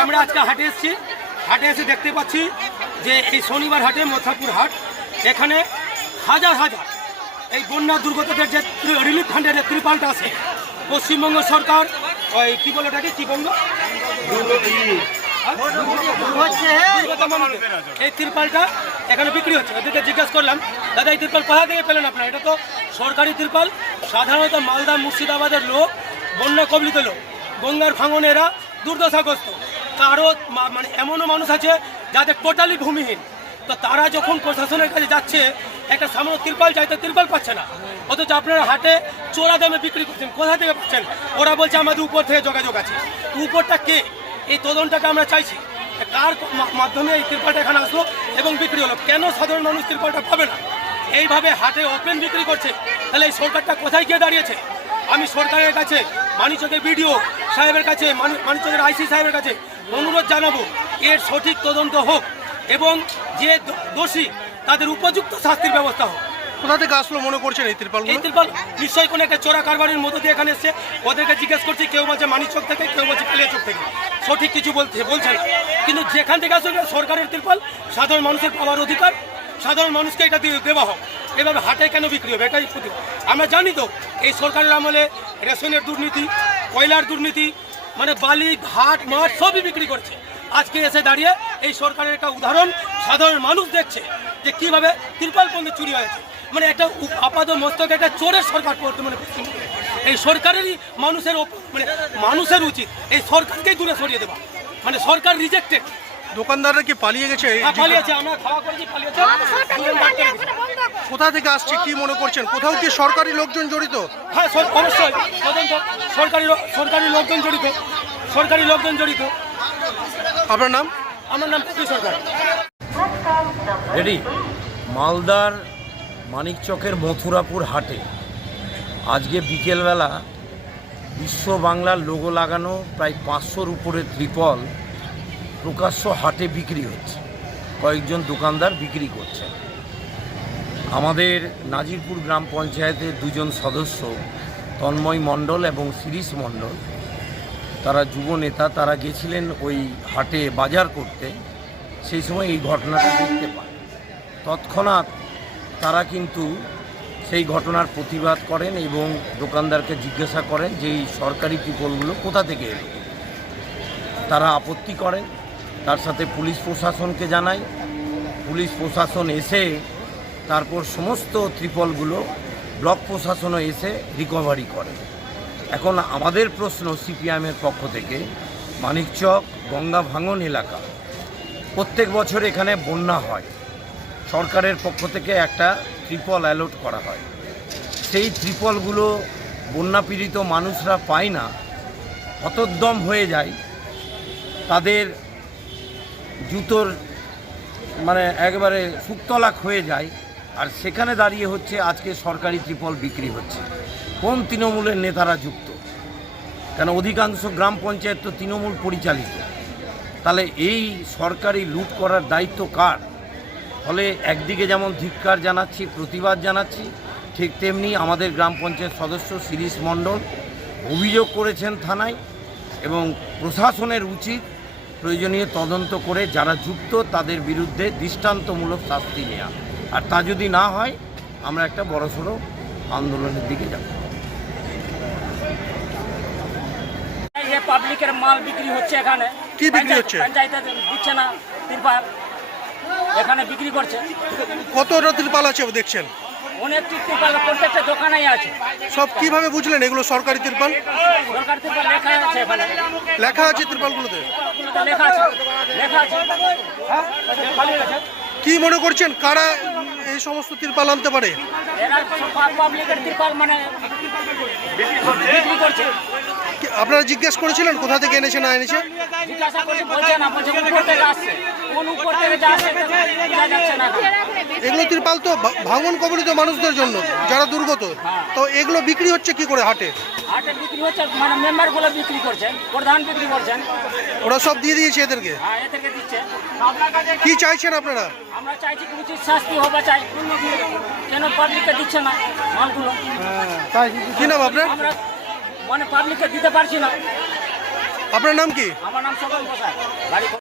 আমরা আজকে হাটে এসেছি। হাটে এসে দেখতে পাচ্ছি যে এই শনিবার হাটে মথাপুর হাট। এখানে হাজার হাজার এই বন্যা দুর্গতদের যে রিলিফ ফান্ডের যে ত্রিপালটা আছে, পশ্চিমবঙ্গ সরকার, ওই কি বলে ওটাকে? কি বঙ্গ? দুর্গত এই তিরপালটা এখানে বিক্রি হচ্ছে। ওদেরকে জিজ্ঞেস করলাম, দাদা, এই তিরপাল কোথা থেকে পেলেন আপনারা? এটা তো সরকারি তিরপাল, সাধারণত মালদা মুর্শিদাবাদের লোক, বন্যা কবলিত লোক। গঙ্গার ভাঙনেরা দুর্দশাগ্রস্ত। কারও মানে এমনও মানুষ আছে যাদের টোটালি ভূমিহীন। তো তারা যখন প্রশাসনের কাছে যাচ্ছে, একটা সামান্য তিরপাল চাইতে তিরপাল পাচ্ছে না। অথচ আপনারা হাটে চোরা দামে বিক্রি করছেন, কোথা থেকে পাচ্ছেন? ওরা বলছে আমাদের উপর থেকে যোগাযোগ আছে। উপরটা কে? এই তদন্তটা আমরা চাইছি। কার মাধ্যমে এই তিরপালটা এখানে আসলো এবং বিক্রি হলো? কেন সাধারণ মানুষ তিরপালটা পাবে না? এইভাবে হাটে ওপেন বিক্রি করছে। তাহলে এই সরকারটা কোথায় গিয়ে দাঁড়িয়েছে? আমি সরকারের কাছে মানিচকের বিডিও সাহেবের কাছে মানি- মানিচকের আইসি সাহেবের কাছে অনুরোধ জানাব এর সঠিক তদন্ত হোক এবং যে দোষী তাদের উপযুক্ত শাস্তির ব্যবস্থা হোক। কোথা থেকে আসলো মনে করছেন এই ত্রিপাল এই তিরপাল নিশ্চয়ই কোনো একটা চোরা কারবারের মধ্যে দিয়ে এখানে এসছে ওদেরকে জিজ্ঞেস করছি কেউ বলছে মানিকচক থেকে কেউ বলছে কালিয়াচক থেকে। সঠিক কিছু বলছে বলছে না। কিন্তু যেখান থেকে আসলে সরকারের তিরপাল সাধারণ মানুষের পাওয়ার অধিকার সাধারণ মানুষকে এটা দেওয়া হোক। এভাবে হাটে কেন বিক্রি হবে? এটাই প্রতি আমরা জানি তো, এই সরকারের আমলে রেশনের দুর্নীতি, কয়লার দুর্নীতি মানে বালি, ঘাট, মাঠ সবই বিক্রি করছে। আজকে এসে দাঁড়িয়ে এই সরকারের একটা উদাহরণ সাধারণ মানুষ দেখছে যে কীভাবে তিরপাল পণ্যে চুরি হয়েছে। মানে একটা আপাত মস্তক একটা চোরের সরকার বর্তমানে পশ্চিমবঙ্গে। এই সরকারেরই মানুষের মানে মানুষের উচিত এই সরকারকেই দূরে সরিয়ে দেওয়া। মানে সরকার রিজেক্টেড দোকানদাররা কি পালিয়ে গেছে? এই যে- পালিয়েছে আমরা খাওয়া করেছি পালিয়েছে। দোকানদার করে। দিয়েছে। কোথা থেকে আসছে কি মনে করছেন? কোথাও কি সরকারি লোকজন জড়িত? হ্যাঁ অবশ্যই তদন্ত। সরকারি সরকারি লোকজন জড়িত। সরকারি লোকজন জড়িত। আপনার নাম? আমার নাম সরকার। রেডি? মালদার মানিকচকের মথুরাপুর হাটে আজকে বিকেলবেলা বিশ্ব বাংলার লোগো লাগানো প্রায় পাঁচশোর উপরে ত্রিপল প্রকাশ্য হাটে বিক্রি হচ্ছে। কয়েকজন দোকানদার বিক্রি করছে। আমাদের নাজিরপুর গ্রাম পঞ্চায়েতের দুজন সদস্য, তন্ময় মণ্ডল এবং শিরিষ মণ্ডল, তারা যুব নেতা, তারা গেছিলেন ওই হাটে বাজার করতে। সেই সময় এই ঘটনাটা দেখতে পায় তৎক্ষণাৎ তারা কিন্তু সেই ঘটনার প্রতিবাদ করেন এবং দোকানদারকে জিজ্ঞাসা করেন যে এই সরকারি টিপলগুলো কোথা থেকে এলো? তারা আপত্তি করেন। তার সাথে পুলিশ প্রশাসনকে জানায় পুলিশ প্রশাসন এসে তারপর সমস্ত ত্রিপলগুলো ব্লক প্রশাসনও এসে রিকভারি করে। এখন আমাদের প্রশ্ন সিপিআইএমের পক্ষ থেকে, মানিকচক গঙ্গা ভাঙন এলাকা প্রত্যেক বছর এখানে বন্যা হয়। সরকারের পক্ষ থেকে একটা ত্রিপল অ্যালট করা হয়। সেই ত্রিপলগুলো বন্যা পীড়িত মানুষরা পায় না হতোদ্যম হয়ে যায়। তাদের জুতোর মানে একেবারে সুক্তলাক হয়ে যায়, আর সেখানে দাঁড়িয়ে হচ্ছে আজকে সরকারি ত্রিপল বিক্রি হচ্ছে। কোন তৃণমূলের নেতারা যুক্ত? কেন অধিকাংশ গ্রাম পঞ্চায়েত তো তৃণমূল পরিচালিত। তাহলে এই সরকারি লুট করার দায়িত্ব কার? ফলে একদিকে যেমন ধিক্কার জানাচ্ছি, প্রতিবাদ জানাচ্ছি, ঠিক তেমনি আমাদের গ্রাম পঞ্চায়েত সদস্য শিরিষ মণ্ডল অভিযোগ করেছেন থানায় এবং প্রশাসনের উচিত প্রয়োজনীয় তদন্ত করে যারা যুক্ত তাদের বিরুদ্ধে দৃষ্টান্তমূলক শাস্তি নেওয়া আর তা যদি না হয় আমরা একটা বড়সড় আন্দোলনের দিকে যাব। এই যে পাবলিকের মাল বিক্রি হচ্ছে এখানে কি বিক্রি হচ্ছে? পঞ্চায়েতে দিচ্ছে না তিরপাল এখানে বিক্রি করছে। কতটা তিরপাল আছে দেখছেন? অনেক তিরপাল প্রত্যেকটা দোকানেই আছে। সব কীভাবে বুঝলেন এগুলো সরকারি তিরপাল? সরকার তিরপাল লেখা আছে এখানে। লেখা আছে তিরপালগুলোতে লেখা আছে। লেখা আছে। কি মনে করছেন? কারা এই সমস্ত তিরপাল আনতে পারে? মানে আপনারা জিজ্ঞেস করেছিলেন কোথা থেকে এনেছে না এনেছে? এগুলো তিরপাল তো ভাঙন কবলিত মানুষদের জন্য যারা দুর্গত। তো এগুলো বিক্রি হচ্ছে কি করে হাটে? হাটে বিক্রি হচ্ছে মানে মেম্বারগুলো বিক্রি করছেন প্রধান বিক্রি করছেন। ওরা সব দিয়ে দিয়েছে এদেরকে? হ্যাঁ এদেরকে দিচ্ছে। কি চাইছেন আপনারা? আমরা চাইছি কি উচিত শাস্তি হবে চাই কেন পাবলিককে দিচ্ছে না মালগুলো? কি নাম আপনার? আমরা মানে পাবলিককে দিতে পারছি না। আপনার নাম কি? আমার নাম সকল বাড়ি